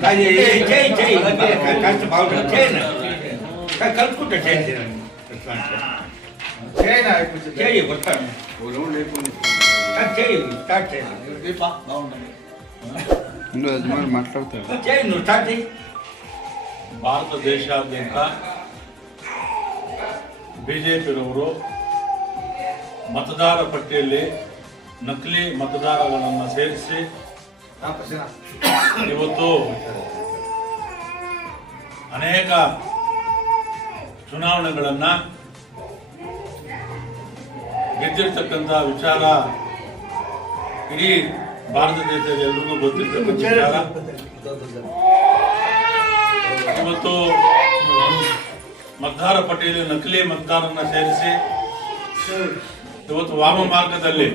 ಕಷ್ಟ ಭಾರತ ದೇಶಾದ್ಯಂತ ಬಿಜೆಪಿಯವರು ಮತದಾರ ಪಟ್ಟಿಯಲ್ಲಿ ನಕಲಿ ಮತದಾರಗಳನ್ನು ಸೇರಿಸಿ ಇವತ್ತು ಅನೇಕ ಚುನಾವಣೆಗಳನ್ನ ಗೆದ್ದಿರ್ತಕ್ಕಂಥ ವಿಚಾರ ಇಡೀ ಭಾರತ ದೇಶದಲ್ಲಿ ಎಲ್ರಿಗೂ ಗೊತ್ತಿರ್ತಕ್ಕಂಥ ಇವತ್ತು ಮತದಾರ ಪಟ್ಟಿಯಲ್ಲಿ ನಕಲಿ ಮತದಾರನ್ನ ಸೇರಿಸಿ, ಇವತ್ತು ವಾಮ ಮಾರ್ಗದಲ್ಲಿ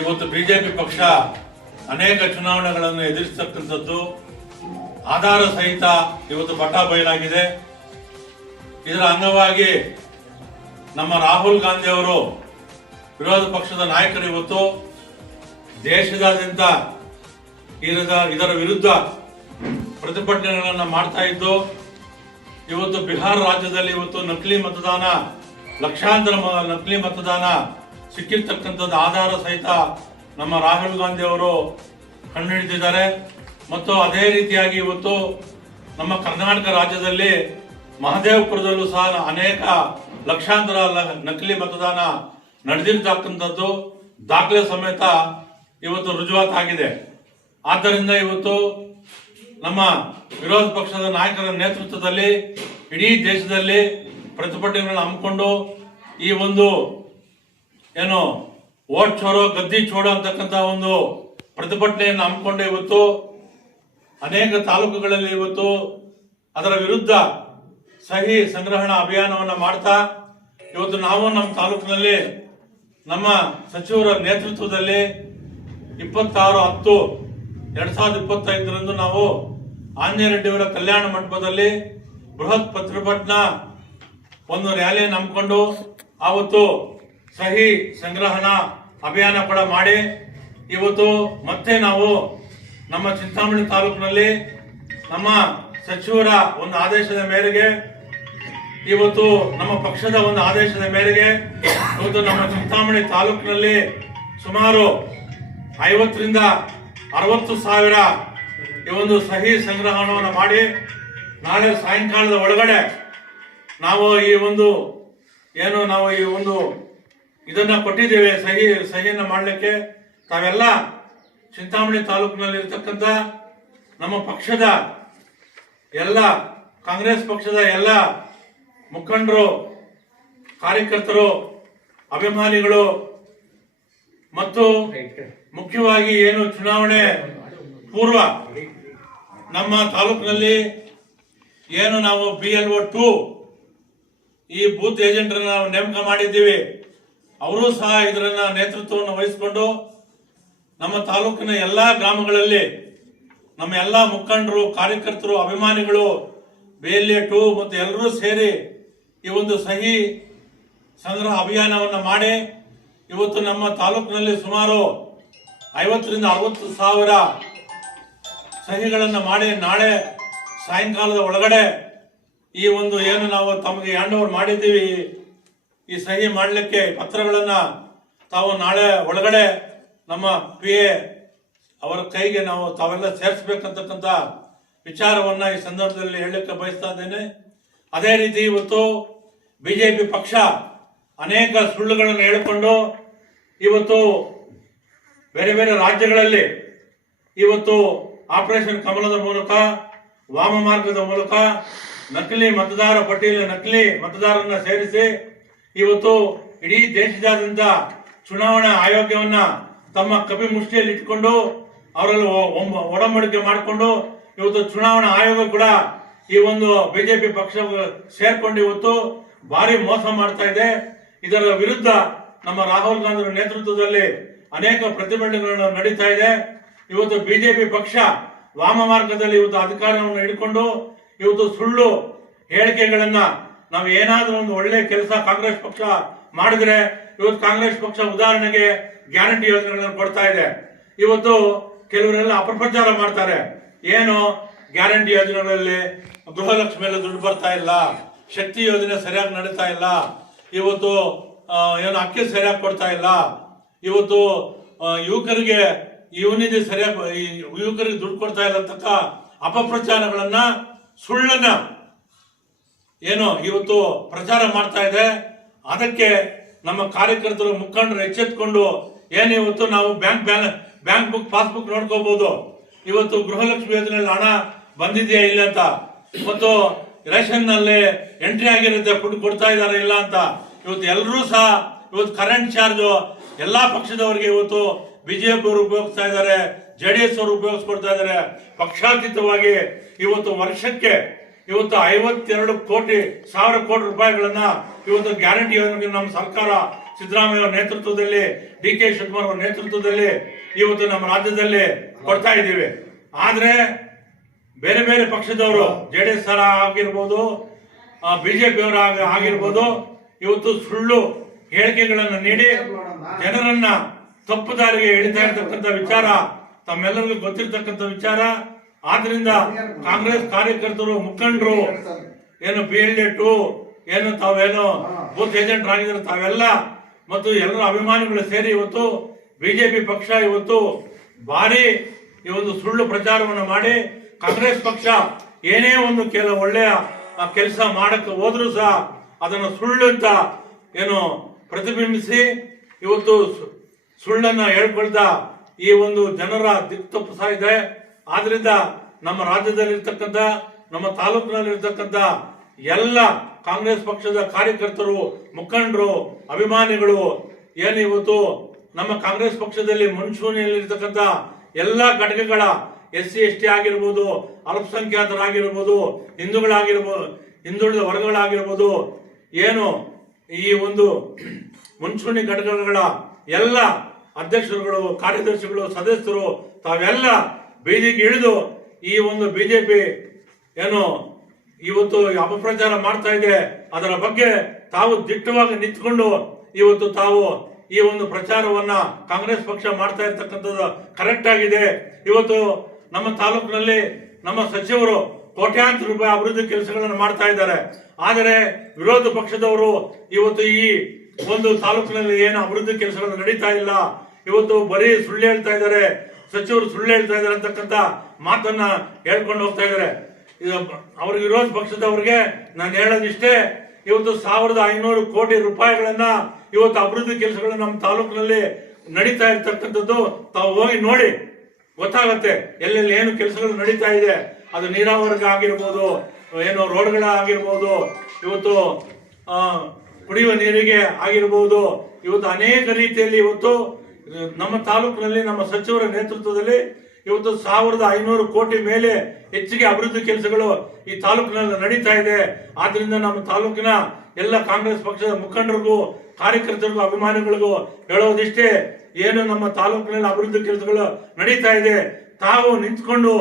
ಇವತ್ತು ಬಿಜೆಪಿ ಪಕ್ಷ ಅನೇಕ ಚುನಾವಣೆಗಳನ್ನು ಎದುರಿಸತಕ್ಕಂಥದ್ದು ಆಧಾರ ಸಹಿತ ಇವತ್ತು ಪಟ್ಟ ಬಯಲಾಗಿದೆ. ಇದರ ಅಂಗವಾಗಿ ನಮ್ಮ ರಾಹುಲ್ ಗಾಂಧಿ ಅವರು ವಿರೋಧ ಪಕ್ಷದ ನಾಯಕರು ಇವತ್ತು ದೇಶದಾದ್ಯಂತ ಇದರ ವಿರುದ್ಧ ಪ್ರತಿಭಟನೆಗಳನ್ನು ಮಾಡ್ತಾ ಇದ್ದು, ಇವತ್ತು ಬಿಹಾರ ರಾಜ್ಯದಲ್ಲಿ ಇವತ್ತು ನಕಲಿ ಮತದಾನ, ಲಕ್ಷಾಂತರ ನಕಲಿ ಮತದಾನ ಸಿಕ್ಕಿರ್ತಕ್ಕಂಥದ್ದು ಆಧಾರ ಸಹಿತ ನಮ್ಮ ರಾಹುಲ್ ಗಾಂಧಿ ಅವರು ಕಂಡುಹಿಡಿದಿದ್ದಾರೆ ಮತ್ತು ಅದೇ ರೀತಿಯಾಗಿ ಇವತ್ತು ನಮ್ಮ ಕರ್ನಾಟಕ ರಾಜ್ಯದಲ್ಲಿ ಮಹದೇವಪುರದಲ್ಲೂ ಸಹ ಅನೇಕ ಲಕ್ಷಾಂತರ ನಕಲಿ ಮತದಾನ ನಡೆದಿರ್ತಕ್ಕಂಥದ್ದು. ದಾಖಲೆ ಸಮೇತ ಇವತ್ತು ರುಜುವಾತಾಗಿದೆ ಆದ್ದರಿಂದ ಇವತ್ತು ನಮ್ಮ ವಿರೋಧ ಪಕ್ಷದ ನಾಯಕರ ನೇತೃತ್ವದಲ್ಲಿ, ಇಡೀ ದೇಶದಲ್ಲಿ ಪ್ರತಿಭಟನೆಗಳನ್ನು ಹಮ್ಮಿಕೊಂಡು ಈ ಒಂದು, ಏನು ಓಟ್ ಚೋರೋ, ಗದ್ದಿ ಚೋಡೋ ಅಂತಕ್ಕಂಥ ಒಂದು ಪ್ರತಿಭಟನೆಯನ್ನು ಹಮ್ಮಿಕೊಂಡು ಇವತ್ತು, ಅನೇಕ ತಾಲೂಕುಗಳಲ್ಲಿ ಇವತ್ತು ಅದರ ವಿರುದ್ಧ ಸಹಿ ಸಂಗ್ರಹಣ ಅಭಿಯಾನವನ್ನು ಮಾಡ್ತಾ, ಇವತ್ತು ನಾವು ನಮ್ಮ ತಾಲೂಕಿನಲ್ಲಿ ನಮ್ಮ ಸಚಿವರ ನೇತೃತ್ವದಲ್ಲಿ ಇಪ್ಪತ್ತಾರು ಹತ್ತು, ಎರಡ್ ಸಾವಿರದ ಇಪ್ಪತ್ತೈದರಂದು ನಾವು ಆಂಜನೇಯ ರೆಡ್ಡಿಯವರ ಕಲ್ಯಾಣ ಮಂಟಪದಲ್ಲಿ ಬೃಹತ್ ಪ್ರತಿಭಟನಾ ಒಂದು ರ್ಯಾಲಿಯನ್ನು ಹಮ್ಮಿಕೊಂಡು, ಆವತ್ತು ಸಹಿ ಸಂಗ್ರಹಣಾ ಅಭಿಯಾನ ಕೂಡ ಮಾಡಿ ಇವತ್ತು ಮತ್ತೆ ನಾವು ನಮ್ಮ ಚಿಂತಾಮಣಿ ತಾಲೂಕಿನಲ್ಲಿ ನಮ್ಮ ಸಚಿವರ ಒಂದು ಆದೇಶದ ಮೇರೆಗೆ ಇವತ್ತು ನಮ್ಮ ಪಕ್ಷದ ಒಂದು ಆದೇಶದ ಮೇರೆಗೆ ಇವತ್ತು ನಮ್ಮ ಚಿಂತಾಮಣಿ ತಾಲೂಕಿನಲ್ಲಿ ಸುಮಾರು ಐವತ್ತರಿಂದ ಅರವತ್ತು ಸಾವಿರ ಈ ಒಂದು ಸಹಿ ಸಂಗ್ರಹಣವನ್ನು ಮಾಡಿ ನಾಳೆ ಸಾಯಂಕಾಲದ ಒಳಗಡೆ ನಾವು ಈ ಒಂದು ಏನು ನಾವು ಈ ಒಂದು ಇದನ್ನ ಕೊಟ್ಟಿದ್ದೇವೆ, ಸಹಿ, ಸಹಿಯನ್ನು ಮಾಡಲಿಕ್ಕೆ ತಾವೆಲ್ಲ ಚಿಂತಾಮಣಿ ತಾಲೂಕಿನಲ್ಲಿ ಇರ್ತಕ್ಕಂಥ ನಮ್ಮ ಪಕ್ಷದ ಎಲ್ಲ, ಕಾಂಗ್ರೆಸ್ ಪಕ್ಷದ ಎಲ್ಲ ಮುಖಂಡರು, ಕಾರ್ಯಕರ್ತರು, ಅಭಿಮಾನಿಗಳು ಮತ್ತು ಮುಖ್ಯವಾಗಿ ಏನು ಚುನಾವಣೆ ಪೂರ್ವ ನಮ್ಮ ತಾಲೂಕಿನಲ್ಲಿ ಏನು ನಾವು ಬಿ ಎಲ್ ಒ ಟು ಈ ಬೂತ್ ಏಜೆಂಟ್ರನ್ನ ನಾವು ನೇಮಕ ಮಾಡಿದ್ದೀವಿ. ಅವರು ಸಹ ಇದರನ್ನ ನೇತೃತ್ವವನ್ನು ವಹಿಸಿಕೊಂಡು ನಮ್ಮ ತಾಲೂಕಿನ ಎಲ್ಲಾ ಗ್ರಾಮಗಳಲ್ಲಿ ನಮ್ಮ ಎಲ್ಲಾ ಮುಖಂಡರು, ಕಾರ್ಯಕರ್ತರು, ಅಭಿಮಾನಿಗಳು, ಬೇಲಿಯ ಟು ಮತ್ತು ಎಲ್ಲರೂ ಸೇರಿ ಈ ಒಂದು ಸಹಿ ಸಂಗ್ರಹ ಅಭಿಯಾನವನ್ನು ಮಾಡಿ ಇವತ್ತು ನಮ್ಮ ತಾಲೂಕಿನಲ್ಲಿ ಸುಮಾರು ಐವತ್ತರಿಂದ ಅರವತ್ತು ಸಾವಿರ ಸಹಿಗಳನ್ನು ಮಾಡಿ ನಾಳೆ ಸಾಯಂಕಾಲದ ಒಳಗಡೆ ಈ ಒಂದು ಏನು ನಾವು ತಮಗೆ ಹ್ಯಾಂಡ್ ಓವರ್ ಮಾಡಿದ್ದೀವಿ ಈ ಸಹಿ ಮಾಡಲಿಕ್ಕೆ ಪತ್ರಗಳನ್ನ ತಾವು ನಾಳೆ ಒಳಗಡೆ ನಮ್ಮ ಪಿ ಅವರ ಕೈಗೆ ನಾವು ತಾವೆಲ್ಲ ಸೇರಿಸ್ಬೇಕಂತಕ್ಕಂಥ ವಿಚಾರವನ್ನ ಈ ಸಂದರ್ಭದಲ್ಲಿ ಹೇಳಲಿಕ್ಕೆ ಬಯಸ್ತಾ ಇದ್ದೇನೆ. ಅದೇ ರೀತಿ ಇವತ್ತು ಬಿಜೆಪಿ ಪಕ್ಷ ಅನೇಕ ಸುಳ್ಳುಗಳನ್ನು ಹೇಳಿಕೊಂಡು ಇವತ್ತು ಬೇರೆ ಬೇರೆ ರಾಜ್ಯಗಳಲ್ಲಿ ಇವತ್ತು ಆಪರೇಷನ್ ಕಮಲದ ಮೂಲಕ, ವಾಮ ಮಾರ್ಗದ ಮೂಲಕ ನಕಲಿ ಮತದಾರ ಪಟ್ಟಿಯಲ್ಲಿ ನಕಲಿ ಮತದಾರರನ್ನ ಸೇರಿಸಿ ಇವತ್ತು ಇಡೀ ದೇಶದಾದ್ಯಂತ ಚುನಾವಣಾ ಆಯೋಗವನ್ನ ತಮ್ಮ ಕಪಿ ಮುಷ್ಟಿಯಲ್ಲಿ ಇಟ್ಕೊಂಡು ಅವರಲ್ಲಿ ಒಡಂಬಡಿಕೆ ಮಾಡಿಕೊಂಡು ಇವತ್ತು ಚುನಾವಣಾ ಆಯೋಗ ಕೂಡ ಈ ಒಂದು ಬಿಜೆಪಿ ಪಕ್ಷ ಸೇರ್ಕೊಂಡು ಇವತ್ತು ಭಾರಿ ಮೋಸ ಮಾಡ್ತಾ ಇದೆ. ಇದರ ವಿರುದ್ಧ ನಮ್ಮ ರಾಹುಲ್ ಗಾಂಧಿ ನೇತೃತ್ವದಲ್ಲಿ ಅನೇಕ ಪ್ರತಿಭಟನೆಗಳನ್ನು ನಡೀತಾ ಇದೆ. ಇವತ್ತು ಬಿಜೆಪಿ ಪಕ್ಷ ವಾಮ ಮಾರ್ಗದಲ್ಲಿ ಇವತ್ತು ಅಧಿಕಾರವನ್ನು ಹಿಡ್ಕೊಂಡು ಇವತ್ತು ಸುಳ್ಳು ಹೇಳಿಕೆಗಳನ್ನ ನಾವು ಏನಾದ್ರೂ ಒಂದು ಒಳ್ಳೆ ಕೆಲಸ ಕಾಂಗ್ರೆಸ್ ಪಕ್ಷ ಮಾಡಿದ್ರೆ ಇವತ್ತು ಕಾಂಗ್ರೆಸ್ ಪಕ್ಷ ಉದಾಹರಣೆಗೆ ಗ್ಯಾರಂಟಿ ಯೋಜನೆಗಳನ್ನು ಕೊಡ್ತಾ ಇದೆ. ಇವತ್ತು ಕೆಲವರೆಲ್ಲ ಅಪಪ್ರಚಾರ ಮಾಡ್ತಾರೆ. ಏನು? ಗ್ಯಾರಂಟಿ ಯೋಜನೆಗಳಲ್ಲಿ ಗೃಹಲಕ್ಷ್ಮಿ ಎಲ್ಲ ದುಡ್ಡು ಬರ್ತಾ ಇಲ್ಲ. ಶಕ್ತಿ ಯೋಜನೆ ಸರಿಯಾಗಿ ನಡೀತಾ ಇಲ್ಲ. ಇವತ್ತು ಏನು ಅಕ್ಕಿ ಸರಿಯಾಗಿ ಕೊಡ್ತಾ ಇಲ್ಲ. ಇವತ್ತು ಯುವಕರಿಗೆ ಯುವನಿಧಿ ಸರಿಯಾಗಿ ಯುವಕರಿಗೆ ದುಡ್ಡು ಕೊಡ್ತಾ ಇಲ್ಲ ಅಂತಕ್ಕ ಅಪಪ್ರಚಾರಗಳನ್ನ ಸುಳ್ಳನ್ನ ಏನು ಇವತ್ತು ಪ್ರಚಾರ ಮಾಡ್ತಾ ಇದೆ. ಅದಕ್ಕೆ ನಮ್ಮ ಕಾರ್ಯಕರ್ತರು ಮುಖಂಡರು ಎಚ್ಚೆತ್ಕೊಂಡು ಏನು ಇವತ್ತು ನಾವು ಬ್ಯಾಂಕ್ ಬ್ಯಾಂಕ್ ಬುಕ್ ಪಾಸ್ಬುಕ್ ನೋಡ್ಕೋಬಹುದು ಇವತ್ತು ಗೃಹಲಕ್ಷ್ಮಿ ಯೋಜನೆಯಲ್ಲಿ ಹಣ ಬಂದಿದೆಯಾ ಇಲ್ಲ ಅಂತ. ಮತ್ತು ರೇಷನ್ನಲ್ಲಿ ಎಂಟ್ರಿ ಆಗಿರುತ್ತೆ, ಫುಡ್ ಕೊಡ್ತಾ ಇದಾರೆ ಇಲ್ಲ ಅಂತ. ಇವತ್ತು ಎಲ್ಲರೂ ಸಹ, ಇವತ್ತು ಕರೆಂಟ್ ಚಾರ್ಜ್ ಎಲ್ಲಾ ಪಕ್ಷದವರಿಗೆ ಇವತ್ತು ಬಿಜೆಪಿ ಅವರು ಉಪಯೋಗಿಸ್ತಾ ಇದ್ದಾರೆ ಜೆಡಿಎಸ್ ಅವರು ಉಪಯೋಗಿಸ್ಕೊಡ್ತಾ ಇದ್ದಾರೆ. ಪಕ್ಷಾತೀತವಾಗಿ ಇವತ್ತು ವರ್ಷಕ್ಕೆ ಇವತ್ತು ಐವತ್ತೆರಡು ಕೋಟಿ, ಸಾವಿರ ಕೋಟಿ ರೂಪಾಯಿಗಳನ್ನ ಇವತ್ತು ಗ್ಯಾರಂಟಿ ನಮ್ಮ ಸರ್ಕಾರ ಸಿದ್ದರಾಮಯ್ಯ ಅವರ ನೇತೃತ್ವದಲ್ಲಿ ಡಿ ಕೆ ಶಿವಕುಮಾರ್ ಅವರ ನೇತೃತ್ವದಲ್ಲಿ ಇವತ್ತು ನಮ್ಮ ರಾಜ್ಯದಲ್ಲಿ ಕೊಡ್ತಾ ಇದ್ದೀವಿ. ಆದ್ರೆ ಬೇರೆ ಬೇರೆ ಪಕ್ಷದವರು ಜೆ ಡಿ ಎಸ್ ಆಗಿರ್ಬೋದು ಬಿಜೆಪಿ ಅವರ ಆಗಿರ್ಬೋದು, ಇವತ್ತು ಸುಳ್ಳು ಹೇಳಿಕೆಗಳನ್ನು ನೀಡಿ ಜನರನ್ನ ತಪ್ಪು ದಾರಿಗೆ ಎಳಿತಾ ಇರತಕ್ಕಂಥ ವಿಚಾರ, ತಮ್ಮೆಲ್ಲರಿಗೂ ಗೊತ್ತಿರತಕ್ಕಂಥ ವಿಚಾರ ಆದ್ರಿಂದ ಕಾಂಗ್ರೆಸ್ ಕಾರ್ಯಕರ್ತರು, ಮುಖಂಡರು, ಏನು ಬಿ ಎಲ್ ಟು, ಏನು ತಾವೇನು ಬೂತ್ ಏಜೆಂಟ್ ಆಗಿದ್ರು ತಾವೆಲ್ಲ ಮತ್ತು ಎಲ್ಲರ ಅಭಿಮಾನಿಗಳು ಸೇರಿ ಇವತ್ತು ಬಿಜೆಪಿ ಪಕ್ಷ ಇವತ್ತು ಭಾರಿ ಈ ಒಂದು ಸುಳ್ಳು ಪ್ರಚಾರವನ್ನು ಮಾಡಿ ಕಾಂಗ್ರೆಸ್ ಪಕ್ಷ ಏನೇ ಒಂದು ಕೆಲ ಒಳ್ಳೆಯ ಕೆಲಸ ಮಾಡಕ್ಕೆ ಹೋದ್ರೂ ಸಹ ಅದನ್ನು ಸುಳ್ಳು ಅಂತ ಏನು ಪ್ರತಿಬಿಂಬಿಸಿ ಇವತ್ತು ಸುಳ್ಳನ್ನ ಹೇಳ್ಕೊಳ್ತಾ ಈ ಒಂದು ಜನರ ದಿಕ್ಕು ತಪ್ಪಿಸ್ತಾ ಇದೆ. ಆದ್ರಿಂದ ನಮ್ಮ ರಾಜ್ಯದಲ್ಲಿರ್ತಕ್ಕಂಥ, ನಮ್ಮ ತಾಲೂಕಿನಲ್ಲಿರ್ತಕ್ಕಂಥ ಎಲ್ಲ ಕಾಂಗ್ರೆಸ್ ಪಕ್ಷದ ಕಾರ್ಯಕರ್ತರು, ಮುಖಂಡರು, ಅಭಿಮಾನಿಗಳು, ಏನು ಇವತ್ತು ನಮ್ಮ ಕಾಂಗ್ರೆಸ್ ಪಕ್ಷದಲ್ಲಿ ಮುನ್ಸೂಣಿಯಲ್ಲಿರ್ತಕ್ಕಂಥ ಎಲ್ಲ ಘಟಕಗಳ ಎಸ್ ಸಿ ಎಸ್ ಟಿ ಆಗಿರ್ಬೋದು, ಅಲ್ಪಸಂಖ್ಯಾತರಾಗಿರ್ಬೋದು, ಹಿಂದೂಗಳಾಗಿರ್ಬೋದು, ಹಿಂದುಳಿದ ವರ್ಗಗಳಾಗಿರ್ಬೋದು, ಏನು ಈ ಒಂದು ಮುಂಚೂಣಿ ಘಟಕಗಳ ಎಲ್ಲ ಅಧ್ಯಕ್ಷರುಗಳು, ಕಾರ್ಯದರ್ಶಿಗಳು, ಸದಸ್ಯರು, ತಾವೆಲ್ಲ ಬೀದಿಗೆ ಇಳಿದು ಈ ಒಂದು ಬಿಜೆಪಿ ಏನು ಇವತ್ತು ಅಪಪ್ರಚಾರ ಮಾಡ್ತಾ ಇದೆ, ಅದರ ಬಗ್ಗೆ ತಾವು ದಿಟ್ಟವಾಗಿ ನಿಂತ್ಕೊಂಡು ಇವತ್ತು ತಾವು ಈ ಒಂದು ಪ್ರಚಾರವನ್ನ ಕಾಂಗ್ರೆಸ್ ಪಕ್ಷ ಮಾಡ್ತಾ ಇರ್ತಕ್ಕಂಥದ್ದು ಕರೆಕ್ಟ್ ಆಗಿದೆ. ಇವತ್ತು ನಮ್ಮ ತಾಲೂಕಿನಲ್ಲಿ ನಮ್ಮ ಸಚಿವರು ಕೋಟ್ಯಾಂತರ ರೂಪಾಯಿ ಅಭಿವೃದ್ಧಿ ಕೆಲಸಗಳನ್ನು ಮಾಡ್ತಾ ಇದ್ದಾರೆ. ಆದರೆ ವಿರೋಧ ಪಕ್ಷದವರು ಇವತ್ತು ಈ ಒಂದು ತಾಲೂಕಿನಲ್ಲಿ ಏನು ಅಭಿವೃದ್ಧಿ ಕೆಲಸಗಳನ್ನು ನಡೀತಾ ಇಲ್ಲ. ಇವತ್ತು ಬರೀ ಸುಳ್ಳು ಹೇಳ್ತಾ ಇದ್ದಾರೆ. ಸಚಿವರು ಸುಳ್ಳು ಹೇಳ್ತಾ ಇದ್ದಾರೆ ಅಂತಕ್ಕಂಥ ಮಾತನ್ನ ಹೇಳ್ಕೊಂಡು ಹೋಗ್ತಾ ಇದ್ದಾರೆ. ಅವ್ರಿಗೆ ಅವ್ರ ವಿರೋಧ ಪಕ್ಷದವ್ರಿಗೆ ನಾನು ಹೇಳೋದಿಷ್ಟೇ, ಇವತ್ತು ಸಾವಿರದ ಐನೂರು ಕೋಟಿ ರೂಪಾಯಿಗಳನ್ನ ಇವತ್ತು ಅಭಿವೃದ್ಧಿ ಕೆಲಸಗಳು ನಮ್ಮ ತಾಲೂಕಿನಲ್ಲಿ ನಡೀತಾ ಇರ್ತಕ್ಕಂಥದ್ದು ತಾವು ಹೋಗಿ ನೋಡಿ. ಗೊತ್ತಾಗತ್ತೆ ಎಲ್ಲೆಲ್ಲಿ ಏನು ಕೆಲಸಗಳು ನಡೀತಾ ಇದೆ. ಅದು ನೀರಾವರಿಗೆ ಆಗಿರ್ಬೋದು, ಏನು ರೋಡ್ಗಳ ಆಗಿರ್ಬೋದು, ಇವತ್ತು ಕುಡಿಯುವ ನೀರಿಗೆ ಆಗಿರ್ಬೋದು, ಇವತ್ತು ಅನೇಕ ರೀತಿಯಲ್ಲಿ ಇವತ್ತು ನಮ್ಮ ತಾಲೂಕಿನಲ್ಲಿ, ನಮ್ಮ ಸಚಿವರ ನೇತೃತ್ವದಲ್ಲಿ ಇವತ್ತು ಸಾವಿರದ ಐನೂರು ಕೋಟಿ ಮೇಲೆ ಹೆಚ್ಚಿಗೆ ಅಭಿವೃದ್ಧಿ ಕೆಲಸಗಳು ಈ ತಾಲೂಕಿನಲ್ಲಿ ನಡೀತಾ ಇದೆ. ಆದ್ರಿಂದ ನಮ್ಮ ತಾಲೂಕಿನ ಎಲ್ಲ ಕಾಂಗ್ರೆಸ್ ಪಕ್ಷದ ಮುಖಂಡರಿಗೂ, ಕಾರ್ಯಕರ್ತರಿಗೂ, ಅಭಿಮಾನಿಗಳಿಗೂ ಹೇಳೋದಿಷ್ಟೇ, ಏನು ನಮ್ಮ ತಾಲೂಕಿನಲ್ಲಿ ಅಭಿವೃದ್ಧಿ ಕೆಲಸಗಳು ನಡೀತಾ ಇದೆ. ತಾವು ನಿಂತ್ಕೊಂಡು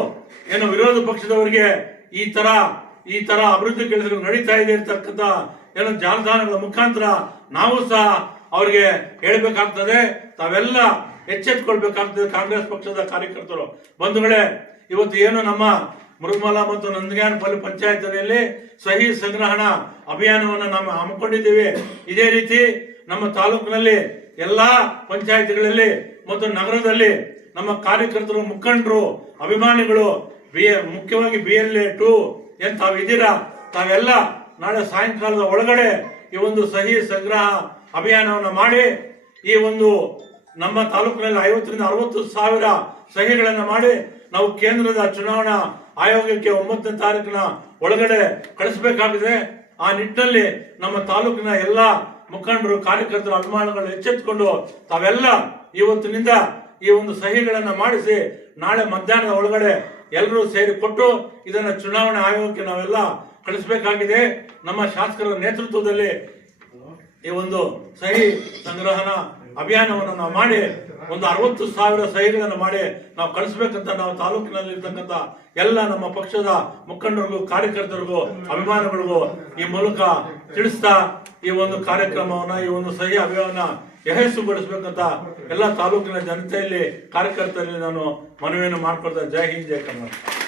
ಏನು ವಿರೋಧ ಪಕ್ಷದವರಿಗೆ ಈ ತರ ಈ ತರ ಅಭಿವೃದ್ಧಿ ಕೆಲಸಗಳು ನಡೀತಾ ಇದೆ ಅಂತಕ್ಕಂಥ ಏನು ಜಾಲತಾಣಗಳ ಮುಖಾಂತರ ನಾವು ಸಹ ಅವರಿಗೆ ಹೇಳ್ಬೇಕಾಗ್ತದೆ, ತಾವೆಲ್ಲ ಎಚ್ಚೆತ್ಕೊಳ್ಬೇಕಾಗ್ತದೆ ಕಾಂಗ್ರೆಸ್ ಪಕ್ಷದ ಕಾರ್ಯಕರ್ತರು. ಬಂಧುಗಳೇ, ಇವತ್ತು ಏನು ನಮ್ಮ ಮುರುಮಲ ಮತ್ತು ನಂದಗಾನಪಲ್ಲಿ ಪಂಚಾಯತಿನಲ್ಲಿ ಸಹಿ ಸಂಗ್ರಹಣ ಅಭಿಯಾನವನ್ನು ನಾವು ಹಮ್ಮಿಕೊಂಡಿದ್ದೀವಿ. ಇದೇ ರೀತಿ ನಮ್ಮ ತಾಲೂಕಿನಲ್ಲಿ ಎಲ್ಲಾ ಪಂಚಾಯತ್ಗಳಲ್ಲಿ ಮತ್ತು ನಗರದಲ್ಲಿ ನಮ್ಮ ಕಾರ್ಯಕರ್ತರು, ಮುಖಂಡರು, ಅಭಿಮಾನಿಗಳು, ಬಿ ಮುಖ್ಯವಾಗಿ ಬಿ ಎಲ್ ಎ ಟು ಏನ್ ತಾವಿದ್ದೀರಾ ತಾವೆಲ್ಲ ನಾಳೆ ಸಾಯಂಕಾಲದ ಒಳಗಡೆ ಈ ಒಂದು ಸಹಿ ಸಂಗ್ರಹ ಅಭಿಯಾನವನ್ನು ಮಾಡಿ, ಈ ಒಂದು ನಮ್ಮ ತಾಲೂಕಿನಲ್ಲಿ ಐವತ್ತರಿಂದ ಅರವತ್ತು ಸಾವಿರ ಸಹಿಗಳನ್ನು ಮಾಡಿ, ನಾವು ಕೇಂದ್ರದ ಚುನಾವಣಾ ಆಯೋಗಕ್ಕೆ ಒಂಬತ್ತನೇ ತಾರೀಕಿನ ಒಳಗಡೆ ಕಳಿಸಬೇಕಾಗಿದೆ. ಆ ನಿಟ್ಟಿನಲ್ಲಿ ನಮ್ಮ ತಾಲೂಕಿನ ಎಲ್ಲ ಮುಖಂಡರು, ಕಾರ್ಯಕರ್ತರು ಅನುಮಾನಗಳನ್ನು ಎಚ್ಚೆತ್ತುಕೊಂಡು ತಾವೆಲ್ಲ ಇವತ್ತಿನಿಂದ ಈ ಒಂದು ಸಹಿಗಳನ್ನು ಮಾಡಿಸಿ, ನಾಳೆ ಮಧ್ಯಾಹ್ನದ ಒಳಗಡೆ ಎಲ್ಲರೂ ಸೇರಿಕೊಟ್ಟು ಇದನ್ನು ಇದನ್ನ ಚುನಾವಣಾ ಆಯೋಗಕ್ಕೆ ನಾವೆಲ್ಲ ಕಳಿಸಬೇಕಾಗಿದೆ. ನಮ್ಮ ಶಾಸಕರ ನೇತೃತ್ವದಲ್ಲಿ ಈ ಒಂದು ಸಹಿ ಸಂಗ್ರಹಣ ಅಭಿಯಾನವನ್ನು ನಾವು ಮಾಡಿ, ಒಂದು ಅರವತ್ತು ಸಾವಿರ ಸಹಿಗಳನ್ನು ಮಾಡಿ ನಾವು ಕಳಿಸ್ಬೇಕಂತ ನಾವು ತಾಲೂಕಿನಲ್ಲಿ ಇರ್ತಕ್ಕಂಥ ಎಲ್ಲ ನಮ್ಮ ಪಕ್ಷದ ಮುಖಂಡರಿಗೂ, ಕಾರ್ಯಕರ್ತರಿಗೂ, ಅಭಿಮಾನಿಗಳಿಗೂ ಈ ಮೂಲಕ ತಿಳಿಸ್ತಾ ಈ ಒಂದು ಕಾರ್ಯಕ್ರಮವನ್ನ, ಈ ಒಂದು ಸಹಿ ಅಭಿಯಾನ ಯಶಸ್ಸುಗೊಳಿಸಬೇಕಂತ ಎಲ್ಲ ತಾಲೂಕಿನ ಜನತೆಯಲ್ಲಿ, ಕಾರ್ಯಕರ್ತರಲ್ಲಿ ನಾನು ಮನವಿಯನ್ನು ಮಾಡ್ಕೊಳ್ತಾ ಜೈ ಹಿಂದ್, ಜೈ ಕರ್ನಾಟಕ.